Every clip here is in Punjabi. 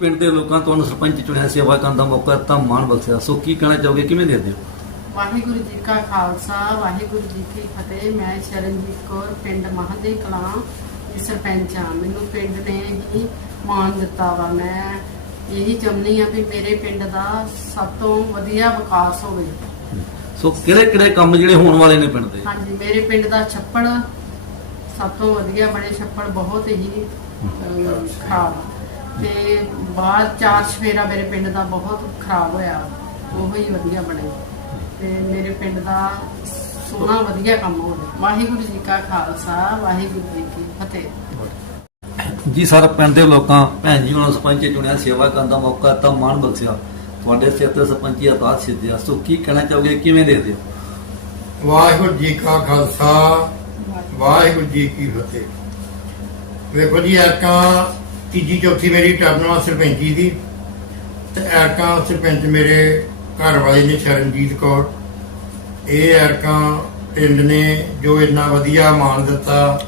ਪਿੰਡ ਦੇ ਲੋਕਾਂ ਤੁਹਾਨੂੰ ਸਰਪੰਚ ਚੁਣਿਆ ਸੇਵਾ ਕਰਨ ਦਾ ਮੌਕਾ ਦਿੱਤਾ ਮਾਣ ਬਖਸ਼ਿਆ। ਸੋ ਕੀ ਕਹਿਣਾ ਚਾਹੋਗੇ? ਕਿਵੇਂ ਦੇ ਦਿਓ ਵਾਹਿਗੁਰੂ ਜੀ ਕਾ ਖਾਲਸਾ ਵਾਹਿਗੁਰੂ ਜੀ ਕੀ ਫਤਿਹ। ਮੈਂ ਸ਼ਰਨਜੀਤ ਕੌਰ ਪਿੰਡ ਮਹਦੇ ਕਲਾਂ ਦੀ ਸਰਪੰਚ ਹਾਂ। ਮੈਨੂੰ ਪਿੰਡ ਨੇ ਹੀ ਮਾਣ ਦਿੱਤਾ ਵਾ। ਮੈਂ ਇਹੀ ਚਾਹੁੰਦੀ ਆ ਵੀ ਮੇਰੇ ਪਿੰਡ ਦਾ ਸਭ ਤੋਂ ਵਧੀਆ ਵਿਕਾਸ ਹੋਵੇ। ਸੋ ਕਿਹੜੇ ਕਿਹੜੇ ਕੰਮ ਜਿਹੜੇ ਹੋਣ ਵਾਲੇ ਨੇ ਪਿੰਡ ਦੇ? ਹਾਂਜੀ ਮੇਰੇ ਪਿੰਡ ਦਾ ਛੱਪੜ ਸਭ ਤੋਂ ਵਧੀਆ ਬਣੇ ਛੱਪੜ ਬਹੁਤ ਹੀ ਅਮ, ਖਰਾਬ ਆ। ਤੇ ਬਾਅਦ ਚਾਰ ਸਫੇਰਾ ਮੇਰੇ ਪਿੰਡ ਦਾ ਬਹੁਤ ਖਰਾਬ ਹੋਇਆ। ਉਹ ਹੀ ਵਧੀਆ ਬਣੇ। ਤੇ ਮੇਰੇ ਪਿੰਡ ਦਾ ਸੋਹਣਾ ਵਧੀਆ ਕੰਮ ਹੋਵੇ ਵਾਹਿਗੁਰੂ ਜੀ ਕਾ ਖਾਲਸਾ ਵਾਹਿਗੁਰੂ ਜੀ ਕੀ ਫਤਿਹ। ਜੀ ਸਰ ਪਿੰਡ ਦੇ ਲੋਕਾਂ ਭੈਣ ਜੀ ਉਹਨਾਂ ਨੂੰ ਸਰਪੰਚ ਚੁਣਿਆ ਸੇਵਾ ਕਰਨ ਦਾ ਮੌਕਾ ਦਿੱਤਾ ਮਾਣ ਬਖਸ਼ਿਆ। ਤੁਹਾਡੇ ਸਿਰ ਤੇ ਸਰਪੰਚੀ ਅਤਾਤ ਸਿੱਧਿਆ। ਸੋ ਕੀ ਕਹਿਣਾ ਚਾਹੋਗੇ ਕਿਵੇਂ ਦੇ ਦਿਓ ਵਾਹਿਗੁਰੂ ਜੀ ਕਾ ਖਾਲਸਾ ਵਾਹਿਗੁਰੂ ਜੀ ਕੀ ਫਤਿਹ। ਵੇਖੋ ਜੀ ਐਰਕਾਂ ਤੀਜੀ ਚੌਥੀ ਮੇਰੀ ਟਰਨ ਵਾ ਸਰਪੰਚੀ ਦੀ। ਤੇ ਐਰਕਾਂ ਸਰਪੰਚ ਮੇਰੇ ਘਰ ਵਾਲੇ ਨੇ ਸ਼ਰਨਜੀਤ ਕੌਰ। ਇਹ ਐਰਕਾਂ ਪਿੰਡ ਨੇ ਜੋ ਇੰਨਾ ਵਧੀਆ ਮਾਣ ਦਿੱਤਾ,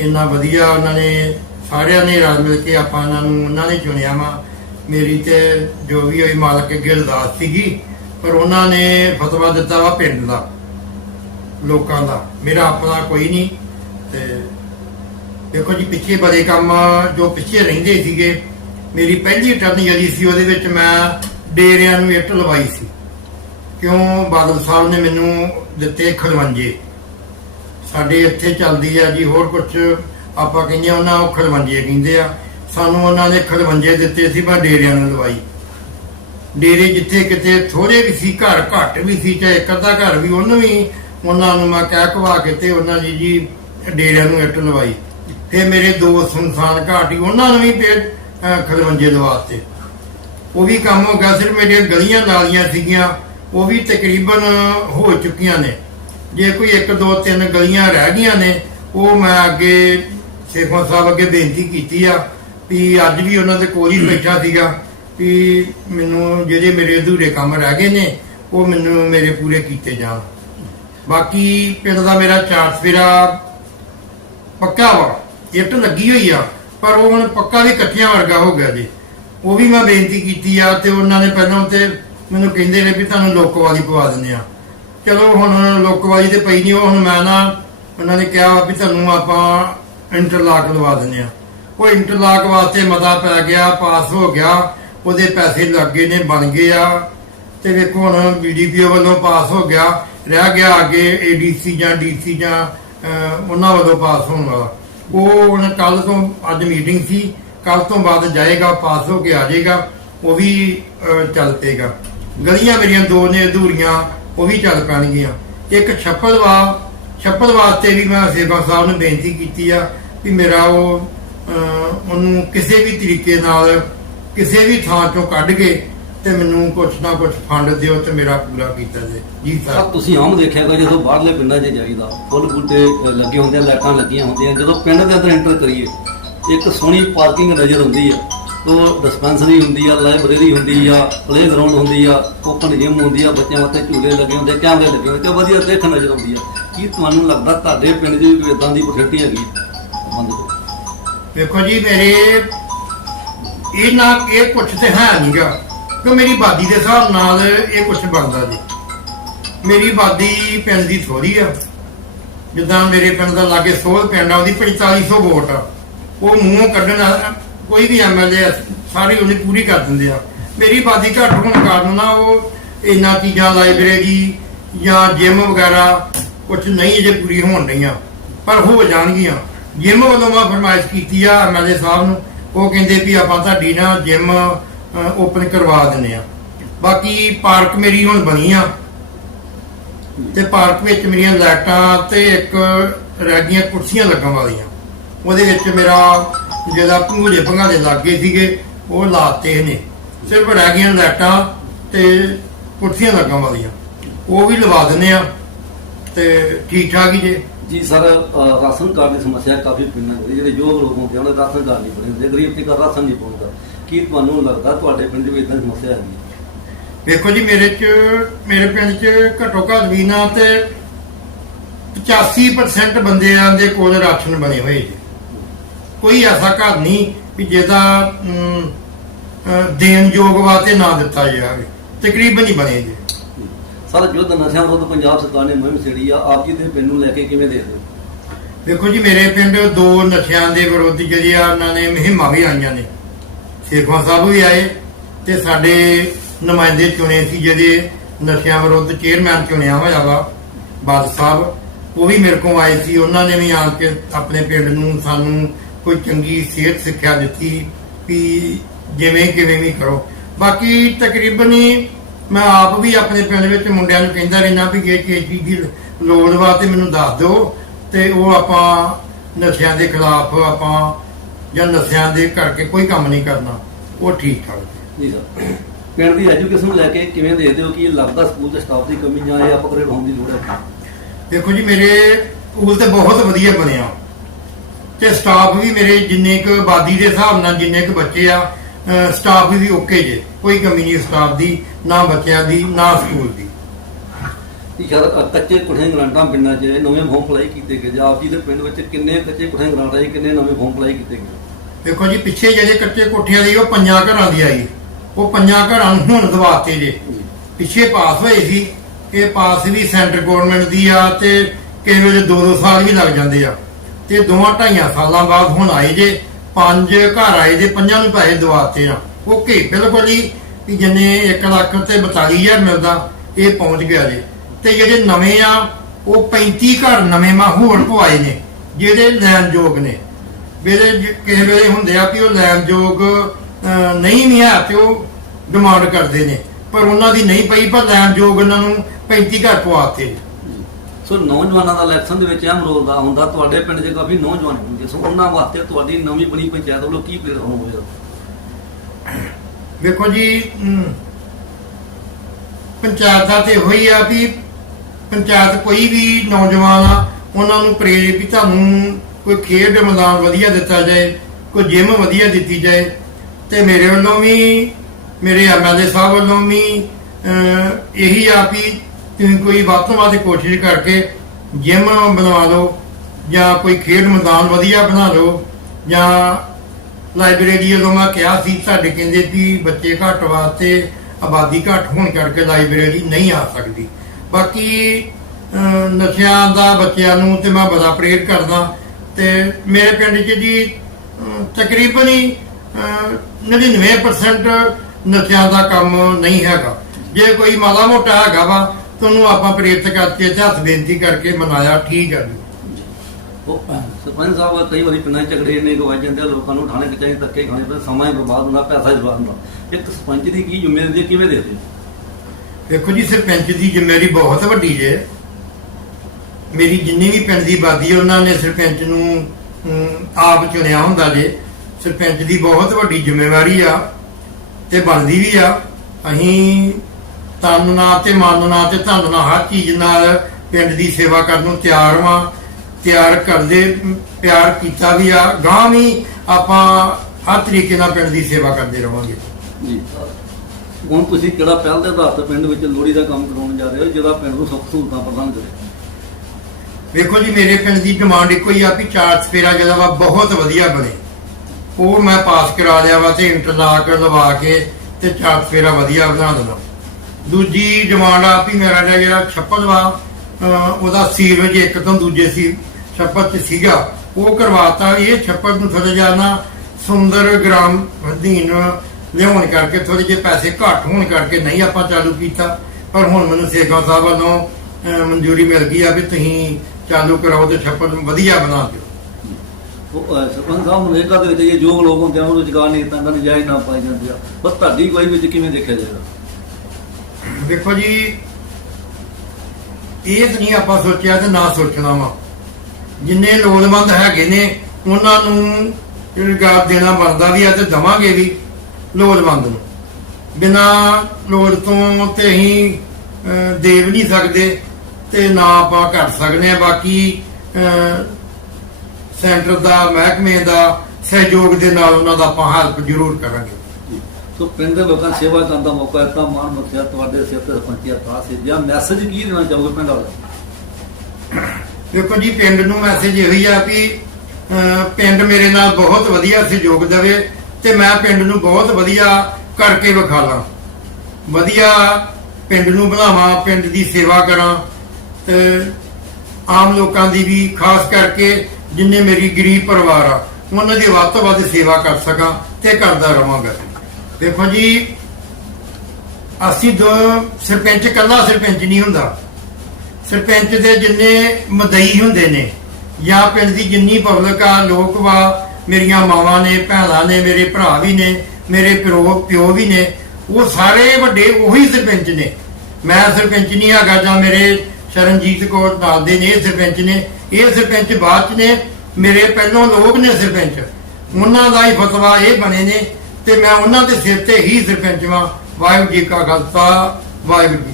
ਇੰਨਾ ਵਧੀਆ ਉਹਨਾਂ ਨੇ ਸਾਰਿਆਂ ਨੇ ਰਲ ਮਿਲ ਕੇ ਆਪਾਂ ਇਹਨਾਂ ਨੂੰ, ਉਹਨਾਂ ਨੇ ਚੁਣਿਆ ਵਾ। ਮੇਰੀ ਤੇ ਜੋ ਵੀ ਹੋਈ ਮਾਲਕ ਅੱਗੇ ਅਰਦਾਸ ਸੀਗੀ, ਪਰ ਉਹਨਾਂ ਨੇ ਫਤਵਾ ਦਿੱਤਾ ਵਾ ਪਿੰਡ ਦਾ, ਲੋਕਾਂ ਦਾ। ਮੇਰਾ ਆਪਣਾ ਕੋਈ ਨਹੀਂ ਤੇ ਦੇਖੋ ਜੀ, ਪਿੱਛੇ ਬੜੇ ਕੰਮ ਜੋ ਪਿੱਛੇ ਰਹਿੰਦੇ ਸੀਗੇ, ਮੇਰੀ ਪਹਿਲੀ ਟਰਨ ਜਿਹੜੀ ਸੀ, ਉਹਦੇ ਵਿੱਚ ਮੈਂ ਡੇਰਿਆਂ ਨੂੰ ਇੱਟ ਲਵਾਈ ਸੀ। ਕਿਉਂ? ਬਾਦਲ ਸਾਹਿਬ ਨੇ ਮੈਨੂੰ ਦਿੱਤੇ ਖਲਵੰਜੇ। ਸਾਡੇ ਇੱਥੇ ਚੱਲਦੀ ਆ ਜੀ, ਹੋਰ ਕੁਝ ਆਪਾਂ ਕਹਿੰਦੇ ਉਹਨਾਂ ਉਹ ਖਲਵੰਜੇ ਕਹਿੰਦੇ ਆ। ਸਾਨੂੰ ਉਹਨਾਂ ਨੇ ਖਲਵੰਜੇ ਦਿੱਤੇ ਸੀ, ਮੈਂ ਡੇਰਿਆਂ ਨੂੰ ਲਵਾਈ। ਡੇਰੇ ਜਿੱਥੇ ਕਿਤੇ ਥੋੜੇ ਵੀ ਸੀ, ਘਰ ਘੱਟ ਵੀ ਸੀ, ਚਾਹੇ ਇੱਕ ਅੱਧਾ ਘਰ ਵੀ, ਉਹਨੂੰ ਵੀ ਉਹਨਾਂ ਨੂੰ ਮੈਂ ਕਹਿ ਕਵਾ ਕੇ ਤੇ ਉਹਨਾਂ ਦੀ ਜੀ ਡੇਰਿਆਂ ਨੂੰ ਇੱਟ ਲਵਾਈ। ਫਿਰ ਮੇਰੇ ਦੋ ਸੁਨਸਾਨ ਘਾਟੀ ਉਹਨਾਂ ਨੂੰ ਵੀ ਪੇ ਅਹ, ਖਲਵੰਜੇ ਲਵਾਤੇ ਉਹ ਵੀ ਕੰਮ ਹੋ ਗਿਆ ਸਿਰ ਮੇਰੀਆਂ ਗਲੀਆਂ ਨਾਲੀਆਂ ਸੀਗੀਆਂ ਉਹ ਵੀ ਤਕਰੀਬਨ ਹੋ ਚੁੱਕੀਆਂ ਨੇ। ਜੇ ਕੋਈ ਇੱਕ ਦੋ ਤਿੰਨ ਗਲੀਆਂ ਰਹਿ ਗਈਆਂ ਨੇ ਉਹ ਮੈਂ ਅੱਗੇ ਸ਼ੇਖਵਾਂ ਸਾਹਿਬ ਅੱਗੇ ਬੇਨਤੀ ਕੀਤੀ ਆ ਵੀ ਅੱਜ ਵੀ ਉਹਨਾਂ ਦੇ ਕੋਲ ਹੀ ਬੈਠਾ ਸੀਗਾ ਵੀ ਮੈਨੂੰ ਜਿਹੜੇ ਮੇਰੇ ਅਧੂਰੇ ਕੰਮ ਰਹਿ ਗਏ ਨੇ ਉਹ ਮੈਨੂੰ ਮੇਰੇ ਪੂਰੇ ਕੀਤੇ ਜਾਣ। ਬਾਕੀ ਪਿੰਡ ਦਾ ਮੇਰਾ ਚਾਰ ਸਵੇਰਾ ਪੱਕਾ ਵਾ। ਇੱਟ ਲੱਗੀ ਹੋਈ ਆ, ਪਰ ਉਹ ਹੁਣ ਪੱਕਾ ਵੀ ਕੱਚਿਆਂ ਵਰਗਾ ਹੋ ਗਿਆ ਜੀ। ਉਹ ਵੀ ਮੈਂ ਬੇਨਤੀ ਕੀਤੀ ਆ ਤੇ ਉਹਨਾਂ ਨੇ ਪਹਿਲਾਂ ਤੇ ਮੈਨੂੰ ਕਹਿੰਦੇ ਨੇ ਵੀ ਤੁਹਾਨੂੰ ਲੋਕਵਾਲੀ ਪਵਾ ਦਿੰਦੇ ਆ। ਚਲੋ ਹੁਣ ਲੋਕਵਾਲੀ ਤੇ ਪਈ ਨਹੀਂ ਉਹ, ਹੁਣ ਮੈਂ ਨਾ ਉਹਨਾਂ ਨੇ ਕਿਹਾ ਵੀ ਤੁਹਾਨੂੰ ਆਪਾਂ ਇੰਟਰਲਾਕ ਲਵਾ ਦਿੰਦੇ ਆ। ਉਹ ਇੰਟਰਲਾਕ ਵਾਸਤੇ ਮਤਾ ਪੈ ਗਿਆ, ਪਾਸ ਹੋ ਗਿਆ, ਉਹਦੇ ਪੈਸੇ ਲੱਗੇ ਨੇ, ਬਣ ਗਏ ਆ। ਤੇ ਵੇਖੋ ਹੁਣ ਬੀਡੀਪੀਓ ਵੱਲੋਂ ਪਾਸ ਹੋ ਗਿਆ, ਰਹਿ ਗਿਆ ਅੱਗੇ ਏਡੀਸੀ ਜਾਂ ਡੀਸੀ ਜਾਂ ਉਹਨਾਂ ਵੱਲੋਂ ਪਾਸ ਹੋਣ ਵਾਲਾ। ਉਹ ਹੁਣ ਕੱਲ ਤੋਂ ਅੱਜ ਮੀਟਿੰਗ ਸੀ ਕੱਲ ਤੋਂ ਬਾਅਦ ਜਾਏਗਾ ਪਾਸ ਹੋ ਕੇ ਆ ਜਾਏਗਾ, ਉਹ ਵੀ ਚੱਲ ਪਏਗਾ। ਗਲੀਆਂ ਮੇਰੀਆਂ ਦੋ ਨੇ, ਅਧੂਰੀਆਂ, ਉਹ ਵੀ ਚੱਲ ਪੈਣਗੀਆਂ। ਇੱਕ ਛੱਪੜਵਾ ਛੱਪੜ ਵਾਸਤੇ ਵੀ ਮੈਂ ਸੇਵਾ ਸਾਹਿਬ ਨੂੰ ਬੇਨਤੀ ਕੀਤੀ ਆ ਕਿ ਮੇਰਾ ਉਹ ਉਹਨੂੰ ਕਿਸੇ ਵੀ ਤਰੀਕੇ ਨਾਲ, ਕਿਸੇ ਵੀ ਥਾਂ ਚੋਂ ਕੱਢ ਕੇ ਤੇ ਮੈਨੂੰ ਕੁਛ ਨਾ ਕੁਛ ਫੰਡ ਦਿਓ ਤੇ ਮੇਰਾ ਪੂਰਾ ਕੀਤਾ ਜੇ ਜੀ ਸਰ। ਸਰ ਤੁਸੀਂ ਆਮ ਦੇਖਿਆ ਕੋਈ ਜਦੋਂ ਬਾਹਰਲੇ ਪਿੰਡਾਂ 'ਚ ਜਾਈਦਾ ਫੁੱਲ ਬੂਟੇ ਅ, ਲੱਗੇ ਹੁੰਦੇ ਆ ਲਾਈਟਾਂ ਲੱਗੀਆਂ ਹੁੰਦੀਆਂ ਜਦੋਂ ਪਿੰਡ ਦੇ ਅੰਦਰ ਐਂਟਰ ਕਰੀਏ ਇੱਕ ਸੋਹਣੀ ਪਾਰਕਿੰਗ ਨਜ਼ਰ ਆਉਂਦੀ ਆ। ਉਹ ਡਿਸਪੈਂਸਰੀ ਹੁੰਦੀ ਆ ਲਾਇਬ੍ਰੇਰੀ ਹੁੰਦੀ ਆ ਪਲੇ ਗਰਾਊਂਡ ਹੁੰਦੀ ਆ ਓਪਨ ਜਿਮ ਹੁੰਦੀ ਆ ਬੱਚਿਆਂ ਵਾਸਤੇ ਝੂਲੇ ਲੱਗੇ ਹੁੰਦੇ ਕੈਮਰੇ ਲੱਗੇ ਹੁੰਦੇ ਤੇ ਵਧੀਆ ਦੇਖ ਨਜ਼ਰ ਆਉਂਦੀ ਆ। ਕੀ ਤੁਹਾਨੂੰ ਲੱਗਦਾ ਤੁਹਾਡੇ ਪਿੰਡ 'ਚ ਵੀ ਕੋਈ ਇਦਾਂ ਦੀ ਫੈਸਿਲਿਟੀ ਹੈਗੀ? ਬੰਦ ਕਰੋ। ਵੇਖੋ ਜੀ ਮੇਰੇ ਇਹ ਨਾ ਇਹ ਕੁਛ ਤੇ ਹੈ ਨਹੀਂਗਾ ਕਿ ਮੇਰੀ ਬਾਦੀ ਦੇ ਹਿਸਾਬ ਨਾਲ ਇਹ ਕੁਛ ਬਣਦਾ ਜੀ। ਮੇਰੀ ਬਾਦੀ ਪਿੰਡ ਦੀ ਥੋੜੀ ਆ। ਜਿੱਦਾਂ ਮੇਰੇ ਪਿੰਡ ਦਾ ਲਾਗੇ ਸੋਲ ਪਿੰਡ ਆ, ਉਹਦੀ 4500 ਵੋਟ ਆ। ਉਹ ਮੂੰਹੋਂ ਕੱਢਣ ਕੋਈ ਵੀ ਐਮਐਲਏ ਸਾਰੇ ਉਹਨੇ ਪੂਰੀ ਕਰ ਦਿੰਦੇ ਆ। ਮੇਰੀ ਬਾਦੀ ਘੱਟ ਹੋਣ ਕਾਰਨ ਨਾ ਉਹ ਇਹਨਾਂ ਚੀਜ਼ਾਂ ਲਾਇਬ੍ਰੇਰੀ ਜਾਂ ਜਿਮ ਵਗੈਰਾ ਕੁਝ ਨਹੀਂ ਅਜੇ ਪੂਰੀ ਹੋਣ ਰਹੀਆਂ ਪਰ ਹੋ ਜਾਣਗੀਆਂ। ਜਿਮ ਵੱਲੋਂ ਮੈਂ ਫਰਮਾਇਸ਼ ਕੀਤੀ ਆ ਐਮਐਲਏ ਸਾਹਿਬ ਨੂੰ। ਉਹ ਕਹਿੰਦੇ ਵੀ ਆਪਾਂ ਤੁਹਾਡੀ ਨਾ ਜਿਮ ਓਪਨ ਕਰਵਾ ਦਿੰਦੇ ਆ। ਬਾਕੀ ਪਾਰਕ ਮੇਰੀ ਹੁਣ ਬਣੀ ਆ। ਤੇ ਪਾਰਕ ਵਿੱਚ ਮੇਰੀਆਂ ਲਾਈਟਾਂ ਤੇ ਇੱਕ ਰਹਿ ਕੁਰਸੀਆਂ ਲੱਗਣ ਵਾਲੀਆਂ। ਉਹਦੇ ਵਿੱਚ ਮੇਰਾ ਜਿਹਦਾ ਭੂਜੇ ਭੰਗਾਲੇ ਲੱਗੇ ਸੀਗੇ, ਉਹ ਲਾਤੇ ਨੇ। ਸਿਰਫ ਰਹਿ ਲਾਈਟਾਂ ਤੇ ਕੁਰਸੀਆਂ ਲੱਗਣ ਵਾਲੀਆਂ। ਉਹ ਵੀ ਲਵਾ ਦਿੰਦੇ ਆ। ਤੇ ਠੀਕ ਠਾਕ ਹੀ ਜੇ। ਜੀ ਸਰ ਰਾਸ਼ਨ ਕਾਰਡ ਦੀ ਸਮੱਸਿਆ ਕਾਫੀ ਪਿੰਡਾਂ ਵਿੱਚ, ਜਿਹੜੇ ਯੋਗ ਲੋਕ ਹੁੰਦੇ ਉਹਨਾਂ ਦਾ ਰਾਸ਼ਨ ਕਾਰਡ ਨਹੀਂ ਬਣੇ ਗਰੀਬ ਤੇ ਰਾਸ਼ਨ ਨਹੀਂ ਪਹੁੰਚਦਾ ਕੀ ਤੁਹਾਨੂੰ ਲੱਗਦਾ ਤੁਹਾਡੇ ਪਿੰਡ ਵਿੱਚ ਇਦਾਂ ਸਮੱਸਿਆ ਹੈਗੀ ਵੇਖੋ ਜੀ ਮੇਰੇ ਚ ਮੇਰੇ ਪਿੰਡ ਚ ਘੱਟੋ ਘੱਟ ਵੀ ਨਾ ਤੇ 85% ਬੰਦਿਆਂ ਦੇ ਕੋਲ ਰਾਸ਼ਨ ਬਣੇ ਹੋਏ ਜੀ। ਕੋਈ ਐਸਾ ਘਰ ਨਹੀਂ ਵੀ ਜਿਹਦਾ ਦੇਣ ਯੋਗ ਵਾਸਤੇ ਨਾ ਦਿੱਤਾ ਜਾਵੇ। ਤਕਰੀਬਨ ਹੀ ਬਣੇ ਜੀ। ਸਰ ਯੁੱਧ ਨਸ਼ਿਆਂ ਵਿਰੁੱਧ ਪੰਜਾਬ ਸਰਕਾਰ ਨੇ ਮੁਹਿੰਮ ਛੇੜੀ ਆ ਆਪ ਜੀ ਦੇ ਪਿੰਡ ਨੂੰ ਲੈ ਕੇ ਕਿਵੇਂ ਦੇਖਦੇ ਹੋ? ਦੇਖੋ ਜੀ ਮੇਰੇ ਪਿੰਡ ਦੋ ਨਸ਼ਿਆਂ ਦੇ ਵਿਰੁੱਧ ਜਿਹੜੀਆਂ ਉਹਨਾਂ ਨੇ ਮੁਹਿੰਮਾਂ ਵੀ ਆਈਆਂ ਨੇ। ਸ਼ੇਖਵਾਂ ਸਾਹਿਬ ਵੀ ਆਏ ਤੇ ਸਾਡੇ ਨੁਮਾਇੰਦੇ ਚੁਣੇ ਸੀ ਜਿਹੜੇ ਨਸ਼ਿਆਂ ਵਿਰੁੱਧ ਚੇਅਰਮੈਨ ਚੁਣਿਆ ਹੋਇਆ ਵਾ ਬਾਦ ਸਾਹਿਬ। ਉਹ ਵੀ ਮੇਰੇ ਕੋਲ ਆਏ ਸੀ। ਉਹਨਾਂ ਨੇ ਵੀ ਆ ਕੇ ਆਪਣੇ ਪਿੰਡ ਨੂੰ ਸਾਨੂੰ ਕੋਈ ਚੰਗੀ ਸਿਹਤ ਸਿੱਖਿਆ ਦਿੱਤੀ ਵੀ ਜਿਵੇਂ ਕਿਵੇਂ ਵੀ ਕਰੋ। ਬਾਕੀ ਤਕਰੀਬਨ ਹੀ ਮੈਂ ਆਪ ਵੀ ਆਪਣੇ ਪਿੰਡ ਵਿੱਚ ਮੁੰਡਿਆਂ ਨੂੰ ਕਹਿੰਦਾ ਰਹਿਣਾ ਵੀ ਜੇ ਕਿਸੇ ਚੀਜ਼ ਦੀ ਲੋੜ ਵਾ ਤੇ ਮੈਨੂੰ ਦੱਸ ਦਿਓ ਤੇ ਉਹ ਆਪਾਂ ਨਸ਼ਿਆਂ ਦੇ ਖਿਲਾਫ ਆਪਾਂ ਜਾਂ ਨਸ਼ਿਆਂ ਦੇ ਕਰਕੇ ਕੋਈ ਕੰਮ ਨਹੀਂ ਕਰਨਾ ਉਹ ਠੀਕ ਠਾਕ ਜੀ। ਸਰ। ਪਿੰਡ ਦੀ ਐਜੂਕੇਸ਼ਨ ਨੂੰ ਲੈ ਕੇ ਕਿਵੇਂ ਦੇਖਦੇ ਹੋ ਕਿ ਇਹ ਲੱਗਦਾ ਸਕੂਲ ਦੇ ਸਟਾਫ ਦੀ ਕਮੀ ਜਾਂ ਇਹ ਅਪਗ੍ਰੇਡ ਹੋਣ ਦੀ ਲੋੜ ਹੈ? ਦੇਖੋ ਜੀ ਮੇਰੇ ਸਕੂਲ ਤੇ ਬਹੁਤ ਵਧੀਆ ਬਣਿਆ। ਤੇ ਸਟਾਫ ਵੀ ਮੇਰੇ ਜਿੰਨੇ ਕੁ ਆਬਾਦੀ ਦੇ ਹਿਸਾਬ ਨਾਲ ਜਿੰਨੇ ਕੁ ਬੱਚੇ ਆ ਸਟਾਫ ਵੀ ਓਕੇ ਜੇ। ਕੋਈ ਕਮੀ ਨਹੀਂ ਸਟਾਫ ਦੀ ਨਾ ਬੱਚਿਆਂ ਦੀ ਨਾ ਸਕੂਲ ਦੀ। ਅ, ਕੱਚੇ ਕੁਠੇ ਗ੍ਰਾਂਟਾਂ ਪਿੰਡਾਂ 'ਚ ਨਵੇਂ ਫਾਰਮ ਅਪਲਾਈ ਕੀਤੇ ਗਏ। ਜਾਂ ਆਪ ਜੀ ਦੇ ਪਿੰਡ ਵਿੱਚ ਕਿੰਨੇ ਕੱਚੇ ਕੁਠੇ ਗ੍ਰਾਂਟ ਆਏ ਕਿੰਨੇ ਨਵੇਂ ਫਾਰਮ ਅਪਲਾਈ ਕੀਤੇ ਗਏ? ਦੇਖੋ ਜੀ, ਪਿੱਛੇ ਜਿਹੜੇ ਕੱਚੇ ਕੋਠਿਆਂ ਦੀ, ਉਹ ਪੰਜਾਂ ਘਰਾਂ ਦੀ ਆਈ। ਉਹ ਪੰਜਾਂ ਘਰਾਂ ਨੂੰ ਹੁਣ ਦਵਾਤੇ ਜੇ। ਪਿੱਛੇ ਪਾਸ ਹੋਏ ਸੀ ਇਹ ਪਾਸ ਵੀ ਸੈਂਟਰ ਗਵਰਨਮੈਂਟ ਦੀ ਆ ਤੇ ਕਈ ਵੇਲੇ 2-2 ਸਾਲ ਵੀ ਲੱਗ ਜਾਂਦੇ ਆ। ਤੇ ਦੋਵਾਂ ਢਾਈਆਂ ਸਾਲਾਂ ਬਾਅਦ ਹੁਣ ਆਏ ਜੇ, ਪੰਜ ਘਰ ਆਏ ਜੇ, ਪੰਜਾਂ ਨੂੰ ਪੈਸੇ ਦਵਾਤੇ ਆ। ਓਕੇ, ਬਿਲਕੁਲ ਹੀ ਵੀ ਜਿੰਨੇ 1 ਲੱਖ ਤੇ 42000 ਮਿਲਦਾ, ਇਹ ਪਹੁੰਚ ਗਿਆ ਜੇ। ਤੇ ਜਿਹੜੇ ਨਵੇਂ ਆ, ਉਹ 35 ਘਰ ਨਵੇਂ ਮਾ ਹੋਰ ਪਵਾਏ ਨੇ, ਜਿਹੜੇ ਲੈਣ ਯੋਗ ਨੇ। ਵੇਲੇ ਕਿਸੇ ਵੇਲੇ ਹੁੰਦੇ ਆ ਵੀ ਉਹ ਲੈਣ ਯੋਗ ਨਹੀਂ ਵੀ ਹੈ ਤੇ ਉਹ ਡਿਮਾਂਡ ਕਰਦੇ ਨੇ। ਪਰ ਉਹਨਾਂ ਦੀ ਨਹੀਂ ਪਈ ਪਰ ਲੈਣ ਯੋਗ ਉਹਨਾਂ ਨੂੰ 35 ਘਰ ਪਵਾਤੇ ਸੋ ਨੌਜਵਾਨਾਂ ਦਾ ਇਲੈਕਸ਼ਨ ਦੇ ਵਿੱਚ ਅਹਿਮ ਰੋਲ ਦਾ ਹੁੰਦਾ ਤੁਹਾਡੇ ਪਿੰਡ 'ਚ ਕਾਫੀ ਨੌਜਵਾਨ ਹੁੰਦੇ ਸੋ ਉਹਨਾਂ ਵਾਸਤੇ ਤੁਹਾਡੀ ਨਵੀਂ ਬਣੀ ਪੰਚਾਇਤ ਵੱਲੋਂ ਕੀ ਪਲੇਟਫਾਰਮ ਹੋਵੇਗਾ ਵੇਖੋ ਜੀ ਪੰਚਾਇਤ ਦਾ ਤੇ ਹੋਈ ਆ ਵੀ ਪੰਚਾਇਤ ਕੋਈ ਵੀ ਨੌਜਵਾਨ ਆ ਉਹਨਾਂ ਨੂੰ ਪ੍ਰੇਰਿਤ ਵੀ ਤੁਹਾਨੂੰ ਕੋਈ ਖੇਡ ਮੈਦਾਨ ਵਧੀਆ ਦਿੱਤਾ ਜਾਏ, ਕੋਈ ਜਿਮ ਵਧੀਆ ਦਿੱਤੀ ਜਾਏ, ਤੇ ਮੇਰੇ ਵੱਲੋਂ ਵੀ, ਮੇਰੇ ਐਮਐਲਏ ਸਾਹਿਬ ਵੱਲੋਂ ਵੀ ਇਹੀ ਆ ਵੀ ਤੁਸੀਂ ਕੋਈ ਵੱਧ ਤੋਂ ਵੱਧ ਕੋਸ਼ਿਸ਼ ਕਰਕੇ ਜਿਮ ਬਣਵਾ ਲਓ, ਜਾਂ ਕੋਈ ਖੇਡ ਮੈਦਾਨ ਵਧੀਆ ਬਣਾ ਲਓ, ਜਾਂ ਲਾਇਬ੍ਰੇਰੀ ਜਦੋਂ ਮੈਂ ਕਿਹਾ ਸੀ, ਸਾਡੇ ਕਹਿੰਦੇ ਵੀ ਬੱਚੇ ਘੱਟ ਵਾਸਤੇ ਆਬਾਦੀ ਘੱਟ ਹੋਣ ਕਰਕੇ ਲਾਇਬ੍ਰੇਰੀ ਨਹੀਂ ਆ ਸਕਦੀ। ਬਾਕੀ ਨਸ਼ਿਆਂ ਦਾ ਬੱਚਿਆਂ ਨੂੰ ਤੇ ਮੈਂ ਬੜਾ ਪ੍ਰੇਰ ਕਰਦਾ ਤੇ ਮੇਰੇ ਪਿੰਡ 'ਚ ਜੀ ਤਕਰੀਬਨ ਹੀ ਅਹ, 99% ਨਸ਼ਿਆਂ ਦਾ ਕੰਮ ਨਹੀਂ ਹੈਗਾ। ਜੇ ਕੋਈ ਮਾੜਾ ਮੋਟਾ ਹੈਗਾ ਵਾ ਤੁਹਾਨੂੰ ਆਪਾਂ ਪ੍ਰੇਰਿਤ ਕਰਕੇ ਤੇ ਹੱਥ ਬੇਨਤੀ ਕਰਕੇ ਮਨਾਇਆ ਠੀਕ ਹੈ ਜੀ। ਉਹ ਸਰਪੰਚ ਸਾਹਿਬ ਕਈ ਵਾਰੀ ਪਿੰਡਾਂ 'ਚ ਝਗੜੇ ਕੁ ਵੱਜ ਜਾਂਦੇ ਲੋਕਾਂ ਨੂੰ ਥਾਣੇ ਕਿਚਾਈ ਧੱਕੇ ਖਾਣੇ ਪੈਂਦੇ ਸਮਾਂ ਹੀ ਬਰਬਾਦ ਹੁੰਦਾ ਪੈਸਾ ਹੀ ਬਰਬਾਦ ਹੁੰਦਾ। ਇੱਕ ਸਰਪੰਚ ਦੀ ਕੀ ਜ਼ਿੰਮੇਵਾਰੀ ਕਿਵੇਂ ਦੇਖੋ ਜੀ ਸਰਪੰਚ ਦੀ ਜ਼ਿੰਮੇਵਾਰੀ ਬਹੁਤ ਵੱਡੀ ਜੇ। ਮੇਰੀ ਜਿੰਨੀ ਵੀ ਪਿੰਡ ਦੀ ਆਬਾਦੀ ਹੈ ਉਹਨਾਂ ਨੇ ਸਰਪੰਚ ਨੂੰ ਆਪ ਚੁਣਿਆ ਹੁੰਦਾ ਜੇ। ਸਰਪੰਚ ਦੀ ਬਹੁਤ ਵੱਡੀ ਜ਼ਿੰਮੇਵਾਰੀ ਆ ਤੇ ਬਣਦੀ ਵੀ ਆ। ਅਸੀਂ ਤਨ ਨਾਲ ਤੇ ਮਨ ਨਾਲ ਤੇ ਧਨ ਨਾਲ ਹਰ ਚੀਜ਼ ਨਾਲ ਪਿੰਡ ਦੀ ਸੇਵਾ ਕਰਨ ਨੂੰ ਤਿਆਰ ਵਾਂ। ਤਿਆਰ ਕਰਦੇ, ਪਿਆਰ ਕੀਤਾ ਵੀ ਆ। ਗਾਂ ਵੀ ਆਪਾਂ ਹਰ ਤਰੀਕੇ ਨਾਲ ਪਿੰਡ ਦੀ ਸੇਵਾ ਕਰਦੇ ਰਵਾਂਗੇ। ਜੀ। ਹੁਣ ਤੁਸੀਂ ਕਿਹੜਾ ਪਹਿਲ ਦੇ ਆਧਾਰ ਤੇ ਪਿੰਡ ਵਿੱਚ ਲੋਹੜੀ ਦਾ ਕੰਮ ਕਰਾਉਣ ਜਾ ਰਹੇ ਹੋ, ਜਿਹੜਾ ਪਿੰਡ ਨੂੰ ਸਭ ਸਹੂਲਤਾਂ ਪ੍ਰਦਾਨ ਕਰੇ? ਵੇਖੋ ਜੀ, ਮੇਰੇ ਪਿੰਡ ਦੀ ਡਿਮਾਂਡ ਇੱਕੋ ਹੀ ਆ ਵੀ ਚਾਰ ਸਫੇਰਾ ਜਿਹੜਾ ਵਾ ਬਹੁਤ ਵਧੀਆ ਬਣੇ। ਉਹ ਮੈਂ ਪਾਸ ਕਰਾ ਲਿਆ ਵਾ ਤੇ ਇੰਟਰਲਾਕ ਲਵਾ ਕੇ ਤੇ ਚਾਰ ਸਫੇਰਾ ਵਧੀਆ ਬਣਾ ਦੇਣਾ ਦੂਜੀ ਡਿਮਾਂਡ ਆ ਵੀ ਮੇਰਾ ਜਿਹੜਾ ਛੱਪੜ ਵਾ ਉਹਦਾ ਸੀਵਰੇਜ ਇੱਕ ਤੋਂ ਦੂਜੇ ਸੀ ਛੱਪੜ ਚ ਸੀਗਾ। ਉਹ ਕਰਵਾਤਾ ਇਹ ਛੱਪੜ ਨੂੰ ਥੋੜਾ ਜਿਹਾ ਨਾ ਸੁੰਦਰ ਗ੍ਰਾਮ ਅਧੀਨ ਲਿਆਉਣ ਕਰਕੇ ਥੋੜੇ ਜਿਹੇ ਪੈਸੇ ਘੱਟ ਹੋਣ ਕਰਕੇ ਨਹੀਂ ਆਪਾਂ ਚਾਲੂ ਕੀਤਾ। ਪਰ ਹੁਣ ਮੈਨੂੰ ਸੇਖਾਂ ਸਾਹਿਬ ਵੱਲੋਂ ਮਨਜ਼ੂਰੀ ਮਿਲ ਗਈ ਆ ਵੀ ਤੁਸੀਂ ਚਾਲੂ ਕਰਾਓ ਤੇ ਛੱਪੜ ਨੂੰ ਵਧੀਆ ਬਣਾ ਦਿਓ। ਉਹ ਅਹ, ਸਰਪੰਚ ਸਾਹਿਬ ਦੇ ਵਿੱਚ ਇਹ ਯੋਗ ਲੋਕ ਹੁੰਦੇ ਆ ਉਹ ਰੁਜ਼ਗਾਰ ਨਹੀਂ ਤਾਂ ਨਜਾਇਜ਼ ਨਾ ਪਾਈ ਜਾਂਦੇ ਆ। ਪਰ ਤੁਹਾਡੀ ਕੋਈ ਵਿੱਚ ਕਿਵੇਂ ਦੇਖਿਆ ਜਾਏਗਾ? ਦੇਖੋ ਜੀ ਇਹ ਤਾਂ ਨਹੀਂ ਆਪਾਂ ਸੋਚਿਆ ਤੇ ਨਾ ਸੋਚਣਾ ਵਾ। ਜਿੰਨੇ ਲੋੜਵੰਦ ਹੈਗੇ ਨੇ ਉਹਨਾਂ ਨੂੰ ਰੁਜ਼ਗਾਰ ਦੇਣਾ ਬਣਦਾ ਵੀ ਆ ਤੇ ਦਵਾਂਗੇ ਵੀ ਲੋੜਵੰਦ ਨੂੰ। ਬਿਨਾ ਲੋੜ ਤੋਂ ਤੇ ਅਸੀਂ ਅਹ, ਦੇ ਵੀ ਨਹੀਂ ਸਕਦੇ। ਤੇ ਨਾ ਆਪਾਂ ਘਟ ਸਕਦੇ ਆ ਬਾਕੀ ਸੈਂਟਰ ਦਾ ਮਹਿਕਮੇ ਦਾ ਸਹਿਯੋਗ ਦੇ ਨਾਲ ਉਹਨਾਂ ਦਾ ਆਪਾਂ ਹੈਲਪ ਜ਼ਰੂਰ ਕਰਾਂਗੇ। ਸੋ ਪਿੰਡ ਦੇ ਲੋਕਾਂ ਸੇਵਾ ਕਰਨ ਦਾ ਮੌਕਾ ਦਿੱਤਾ ਮਾਣ ਮੱਥਿਆ ਤੁਹਾਡੇ ਸਿਰ ਤੇ ਸਰਪੰਚੀਆ ਹੈ ਜਾਂ ਮੈਸੇਜ ਕੀ ਦੇਣਾ ਚਾਹੋਗੇ ਪਿੰਡ ਵਾਲੇ ਦੇਖੋ ਜੀ ਪਿੰਡ ਨੂੰ ਮੈਸੇਜ ਇਹੋ ਹੀ ਆ ਅਹ, ਪਿੰਡ ਮੇਰੇ ਨਾਲ ਬਹੁਤ ਵਧੀਆ ਸਹਿਯੋਗ ਦੇਵੇ ਤੇ ਮੈਂ ਪਿੰਡ ਨੂੰ ਬਹੁਤ ਵਧੀਆ ਕਰਕੇ ਵਿਖਾਲਾਂ ਵਧੀਆ ਪਿੰਡ ਨੂੰ ਬਣਾਵਾਂ ਪਿੰਡ ਦੀ ਸੇਵਾ ਕਰਾਂ। ਆਮ ਲੋਕਾਂ ਦੀ ਵੀ, ਖਾਸ ਕਰਕੇ ਜਿੰਨੇ ਮੇਰੀ ਗਰੀਬ ਪਰਿਵਾਰ ਆ, ਉਹਨਾਂ ਦੀ ਵੱਧ ਤੋਂ ਵੱਧ ਸੇਵਾ ਕਰ ਸਕਾਂ ਤੇ ਕਰਦਾ ਰਵਾਂਗਾ। ਦੇਖੋ ਜੀ, ਅਸੀਂ ਦੋ ਸਰਪੰਚ ਕੱਲਾ ਸਰਪੰਚ ਨਹੀਂ ਹੁੰਦਾ। ਸਰਪੰਚ ਦੇ ਜਿੰਨੇ ਮਦਈ ਹੁੰਦੇ ਨੇ, ਜਾਂ ਪਿੰਡ ਦੀ ਜਿੰਨੀ ਪਬਲਿਕ ਆ, ਲੋਕ ਵਾ, ਮੇਰੀਆਂ ਮਾਵਾਂ ਨੇ, ਭੈਣਾਂ ਨੇ, ਮੇਰੇ ਭਰਾ ਵੀ ਨੇ, ਮੇਰੇ ਪਿਓ ਪਿਓ ਵੀ ਨੇ, ਉਹ ਸਾਰੇ ਵੱਡੇ ਉਹੀ ਸਰਪੰਚ ਨੇ। ਮੈਂ ਸਰਪੰਚ ਨਹੀਂ ਹੈਗਾ ਜਾਂ ਮੇਰੇ ਸ਼ਰਨਜੀਤ ਕੌਰ ਨਾਲ ਦੇ ਨੇ ਇਹ ਸਰਪੰਚ ਨੇ। ਇਹ ਸਰਪੰਚ ਬਾਅਦ ਚ ਨੇ, ਮੇਰੇ ਪਹਿਲੋਂ ਲੋਕ ਨੇ ਸਰਪੰਚ। ਉਹਨਾਂ ਦਾ ਹੀ ਫਤਵਾ ਇਹ ਬਣੇ ਨੇ ਤੇ ਮੈਂ ਉਹਨਾਂ ਦੇ ਸਿਰ ਤੇ ਹੀ ਸਰਪੰਚ ਵਾਂ। ਵਾਹਿਗੁਰੂ ਜੀ ਕਾ ਖਾਲਸਾ, ਵਾਹਿਗੁਰੂ ਜੀ